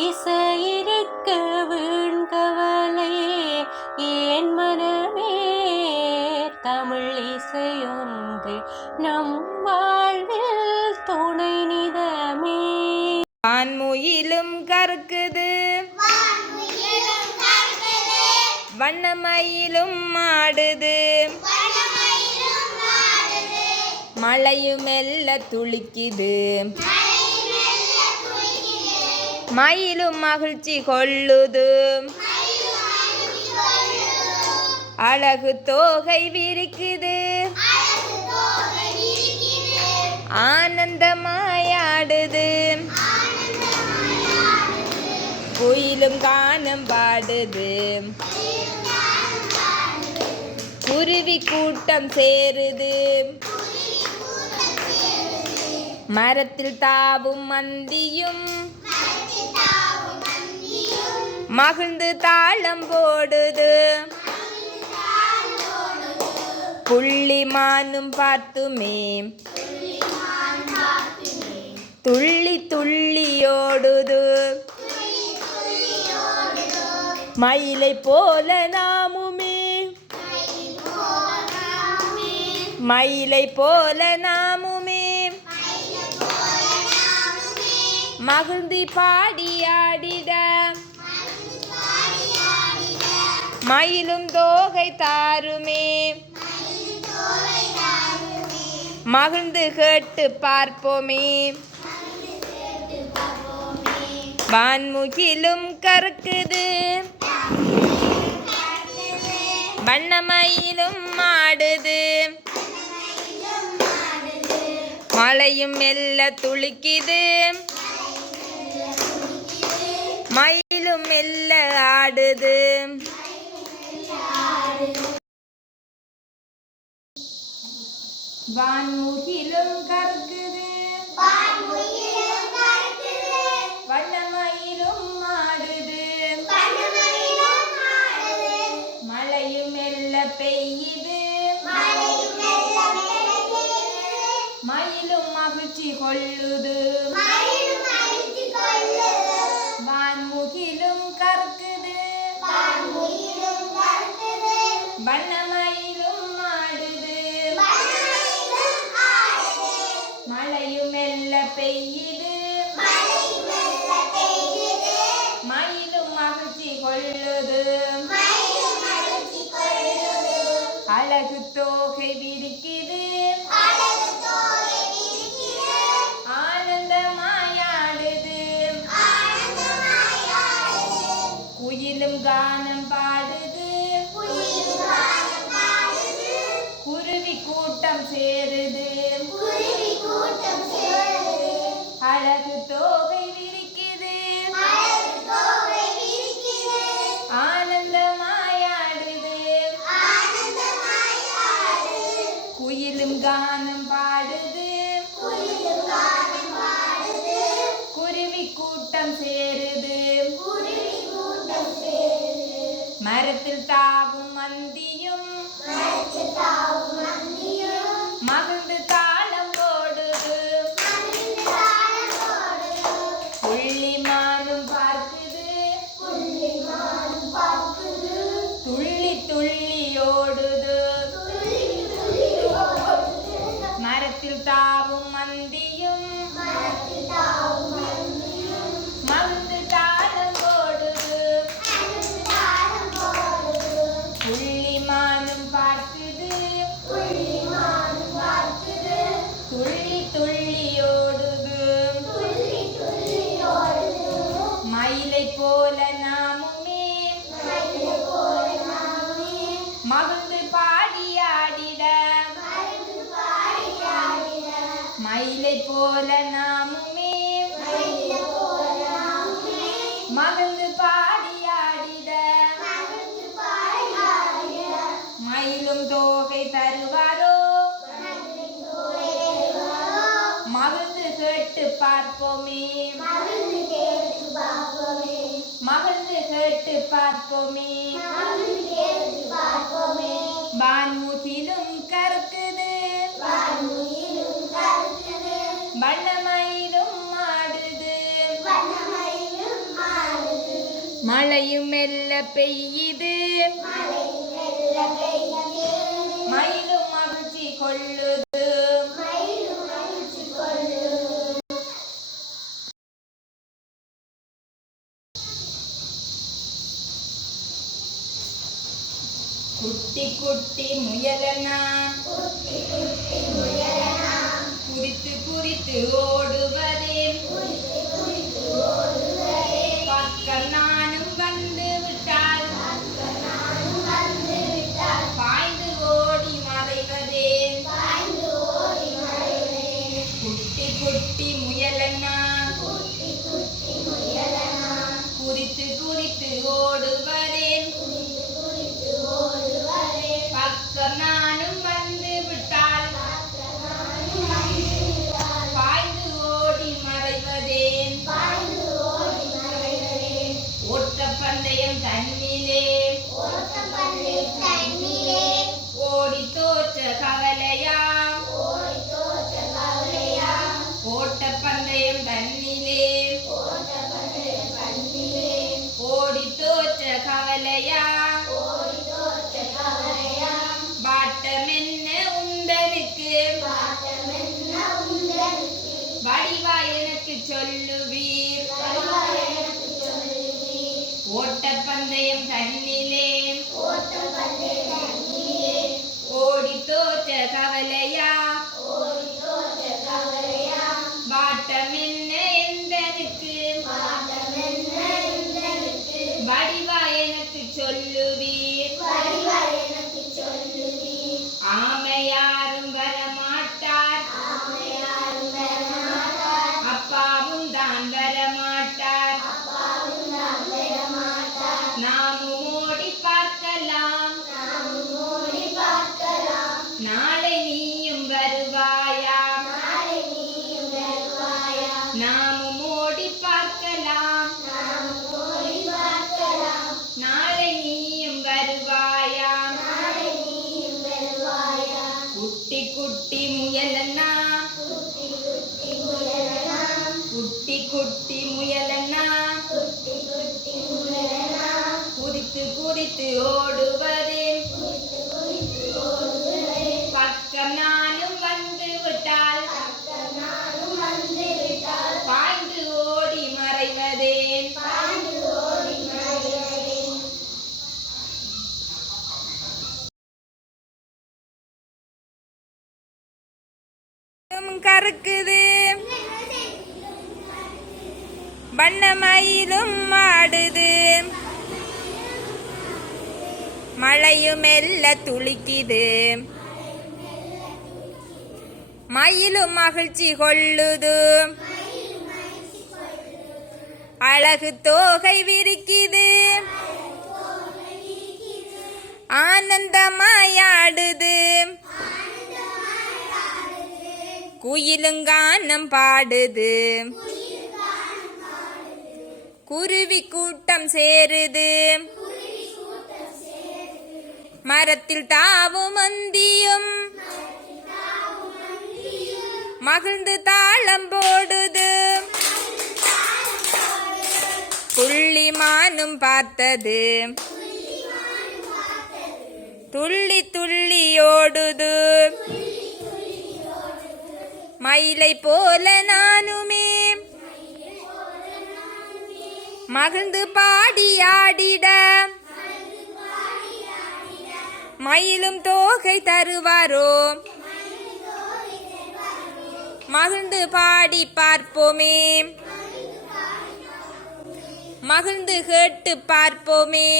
இசையிருக்க வீண்கவலை ஏன் மனமே தமிழ் இசையொன்று நம் வாழ்வில் துணை நிதமே. வான்முயிலும் கற்குது வண்ணமயிலும் ஆடுது மழையும் மெல்ல துளிக்குது மயிலும் மகிழ்ச்சி கொள்ளுது அழகு தோகை விரிக்குது ஆனந்தமாயாடுது குயிலும் கானம் பாடுது குருவி கூட்டம் சேருது மரத்தில் தாவும் மந்தியும் மகிழ்ந்து தாளம் போடுது புள்ளிமானும் பார்த்துமே துள்ளி துள்ளியோடுது மயிலை போல நாமுமே மயிலை போல நாமுமே மகிழ்ந்து பாடியாடிட மயிலும் தோகை தாருமே மகிழ்ந்து கேட்டு பார்ப்போமே. வான்முகிலும் கற்குது வண்ணமயிலும் ஆடுது மழையும் மெல்ல துளிக்குது மயிலும் மெல்ல ஆடுது. வான்முகிலும் கற்குது வண்ணமயிலும் ஆடுது மழையும் மெல்ல பெய்யுது மயிலும் மகிழ்ச்சி கொள்ளுது வான்முகிலும் கற்குது வண்ணமயிலும் ஆடுது மழையும் மெல்ல பெய்யுது மயிலும் மகிழ்ச்சி கொள்ளுது அழகு தோகை விரிக்குது ஆனந்தமாயாடுது குயிலும் கானம் பாடுது குருவி கூட்டம் சேருது அழகு தோகை விரிக்குது ஆனந்தமாயாடுது குயிலும் கானம் பாடுது குருவி கூட்டம் சேருது மரத்தில் தாவும் மந்தியும் மகிழ்ந்து தாளம் போடுது புள்ளிமானும் பார்க்குது துள்ளி துள்ளியோடுது மரத்தில் தாவும் மந்தியும் மகிழ்ந்து தாளம் போடுது புள்ளிமானும் பார்க்குது துள்ளி துள்ளியோடுது மயிலை போல நாமுமே மகிழ்ந்து பாடியாடிட மயிலை போல நாமுமே மகிழ்ந்து பாடியாடிட மயிலும் தோகை தருவாரோ மகிழ்ந்து கேட்டு பார்ப்போமே மகிழ்ந்து கேட்டு பார்ப்போமே. வான்முகிலும் கற்குது வண்ணமயிலும் ஆடுது மழையும் மெல்ல பெய்யுது மயிலும் மகிழ்ச்சி கொள்ளுது குட்டி குட்டி முயலனா குறித்து குறித்து ஓடுவதே பக்கம் நானும் வந்து விட்டால் பாய்ந்து ஓடி மறைவதே குட்டி குட்டி முயலனா குறித்து குறித்து ஓடுவதே பக்கம் நானும் வந்து விட்டால் பாய்ந்து ஓடி மறைவதே ஓட்டப்பந்தயம் தன்னிலே ஓடி தோற்ற கவலையாம் ஓட்டப்பந்தயம் தன்னிலே ஓடி தோற்ற கவலையாம் பாட்டமென்ன உந்தனுக்கு வடிவா எனக்கு சொல்லுவீர் ஓட்டப்பந்தயம் தன்னிலே ஓடி தோற்ற கவலையா பாட்டமென்ன எந்தனுக்கு வடிவா எனக்கு சொல்லுவீர் ஆமையாரும் வரமாட்டார் அப்பாவும் தான் வரமாட்டார் நாமும் ஓடி பார்க்கலாம் நாளை நீயும் வருவாயா நாமும் ஓடி பார்க்கலாம் நாளை நீயும் வருவாயா குட்டி குட்டி முயலனா குட்டி குட்டி முயலனா குறித்து குறித்து ஓடுவதே பக்கம் நானும் வந்து விட்டால் பாய்ந்து ஓடி மறைவதே கறக்குது வண்ணமயிலும் ஆடுது மழையும் மெல்ல துளிக்குது மயிலும் மகிழ்ச்சி கொள்ளுது அழகு தோகை விரிக்குது ஆனந்தமாயாடுது குயிலுங்கானம் பாடுது குருவி கூட்டம் சேருது மரத்தில் தாவும் அந்தியும் மகிழ்ந்து தாளம் போடுது புள்ளிமானும் பார்த்தது துள்ளி துள்ளி ஓடுது மயிலை போல நானுமே மகிழ்ந்து பாடி ஆடிட மயிலும் தோகை தருவாரோ மகிழ்ந்து பாடி பார்ப்போமே மகிழ்ந்து கேட்டு பார்ப்போமே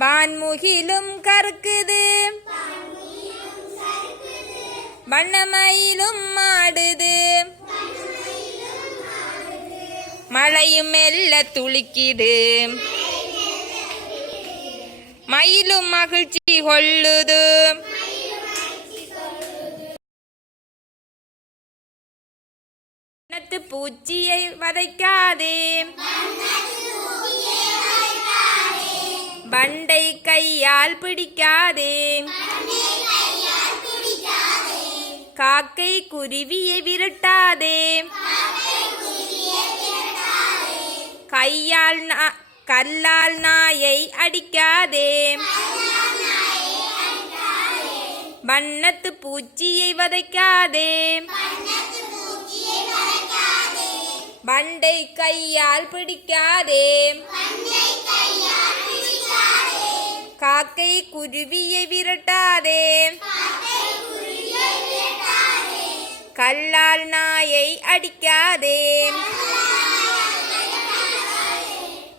வான்முகிலும் கறக்குது வண்ணமயிலும் ஆடுது மழையும் மெல்ல துளிக்குது மயிலும் மகிழ்ச்சி கொள்ளுது பூச்சியை வதைக்காதே பண்டை கையால் பிடிக்காதே காக்கை குருவியை விரட்டாதே கல்லால் நாயை அடிக்காதே. வண்ணத்து பூச்சியை வதைக்காதே. வண்டை கையால் பிடிக்காதே. காக்கை குருவியை விரட்டாதே. கல்லால் நாயை அடிக்காதே.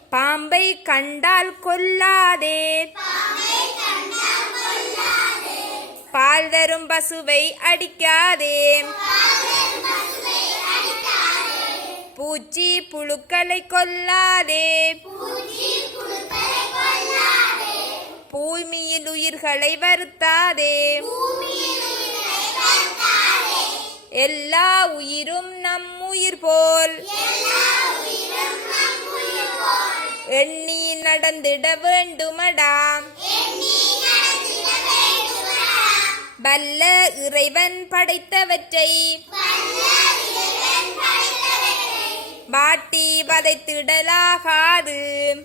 பாம்பை கண்டால் கொல்லாதே. பால் தரும் பசுவை அடிக்காதே. பூச்சி புழுக்களை கொல்லாதே. பூமியில் உயிர்களை வருத்தாதே. எல்லா உயிரும் நம் உயிர் போல் எண்ணி நடந்திட வேண்டுமடாம். வல்ல இறைவன் படைத்தவற்றை வாட்டி வதைத்திடலாகாது.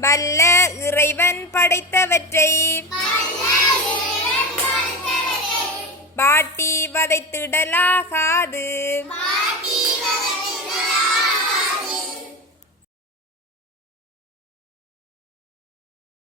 வல்ல இறைவன் படைத்தவற்றை வாட்டி வதைத்திடலாகாது.